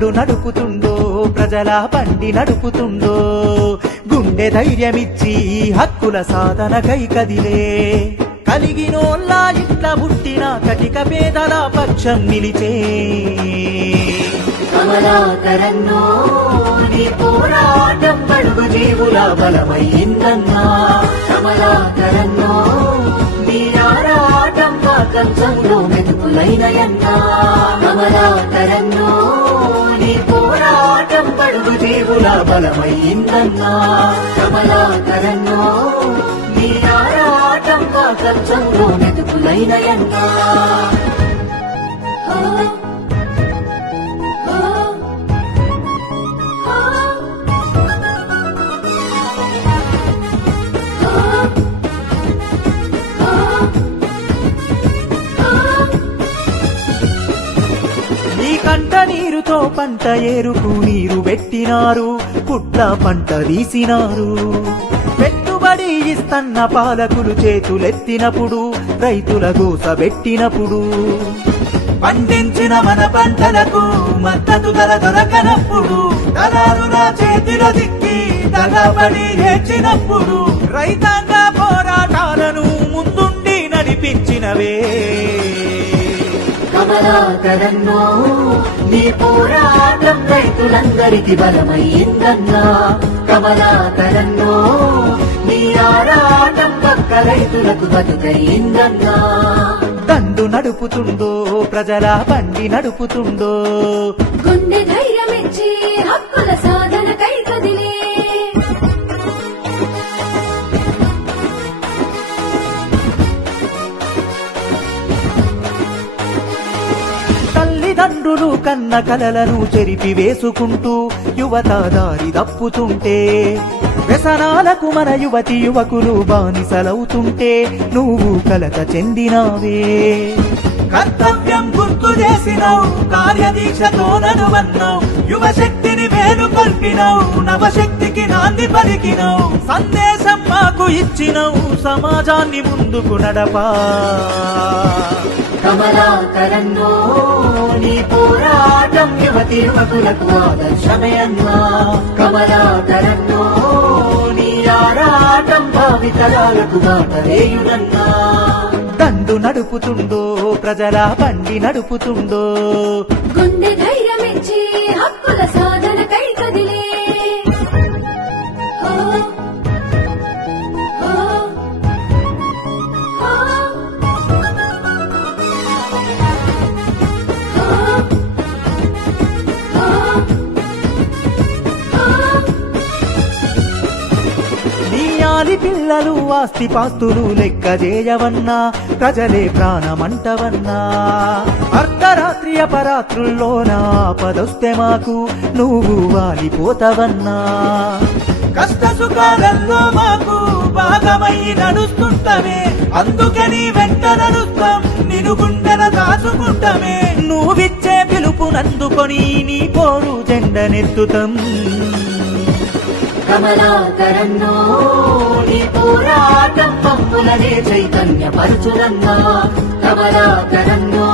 దండు నడుపుతుండో ప్రజల బండి నడుపుతుండో గుండె ధైర్యమిచ్చి హక్కుల సాధనకై కదిలే కలిగినోల్లా ఇట్ల పుట్టిన కటిక పేదల పక్షం నిలిచే కమలాకరన్నో నీ పోరాటం బడుగు జీవుల బలమయ్యిందన్నా కమలాకరన్నో నీ ఆరాటం కంచంలో మెతుకులైనయన్నా కమలాకరన్నో నీ పోరాటం బడుగు జీవుల బలమయ్యిందన్నా కమలాకరన్నో నీ ఆరాటం కంచంలో మెతుకులైనయన్నా కంట నీరుతో పంట ఏరుకు నీరు పెట్టినారు పుట్ల పంట తీసినారు పెట్టుబడి ఇస్తన్న పాలకులు చేతులెత్తినప్పుడు రైతుల గోస పెట్టినప్పుడు పండించిన మన పంటలకు మద్దతు ధర దొరకనప్పుడు దళారుల చేతిలో దిక్కి దగబడి ఏడ్చినప్పుడు రైతాంగ పోరాటాలను ముందుండి నడిపించినవే కమలాకరన్నో నీ పోరాటం రైతులందరికీ బలమయ్యిందన్నా కమలాకరన్నో నీ ఆరాటం పక్క రైతులకు బతుకయ్యిందన్నా దండు నడుపుతుండో ప్రజల బండి నడుపుతుండో గుండె ధైర్యమిచ్చి హక్కుల సాధనకై కదిలే తల్లిదండ్రులు కన్న కలలను చెరిపి వేసుకుంటూ యువత దారి దప్పుతుంటే వ్యసనాలకు మన యువతి యువకులు బానిసలవుతుంటే నువ్వు కలత చెందినావే కర్తవ్యం గుర్తు చేసినావు కార్యదీక్షతో నడువన్నావు యువశక్తిని వేలు కొల్పినావు నవశక్తికి నాంది పలికినావు సందేశం మాకు ఇచ్చినావు సమాజాన్ని ముందుకు నడపా కమలాకరన్నో నీ పోరాటం యువతి యువకులకు ఆదర్శమే అన్నా కమలాకరన్నో నీ ఆరాటం భావితరాలకు బాట వేయునన్నా దండు నడుపుతుండో ప్రజల బండి నడుపుతుండో గుండె ధైర్యమిచ్చి హక్కుల సాధనకై కదిలే పిల్లలు ఆస్తి పాస్తులు లెక్క చేయవన్నా ప్రజలే ప్రాణమంటవన్నా అర్ధరాత్రి అపరాత్రుల్లోనా ఆపదొస్తే మాకు నువ్వు వాలిపోతావన్నా కష్ట సుఖాలలో మాకు భాగమయ్యి నడుస్తుంటమే అందుకని వెంట నడుస్తాం నిన్ను గుండెల దాచుకుంటమే నువ్విచ్చే పిలుపునందుకొని నీ పోరు జెండనెత్తుతాం కమలాకరన్నో నీ పోరాటం పంపులనే చైతన్యపరచునన్నా కమలాకరన్నో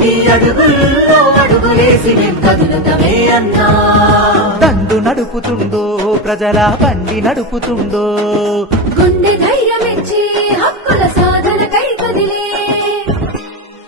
నీ అడుగుల్లో అడుగులేసి కదులుతమే అన్నా దండు నడుపుతుండో ప్రజల బండి నడుపుతుండో గుండె ధైర్యమే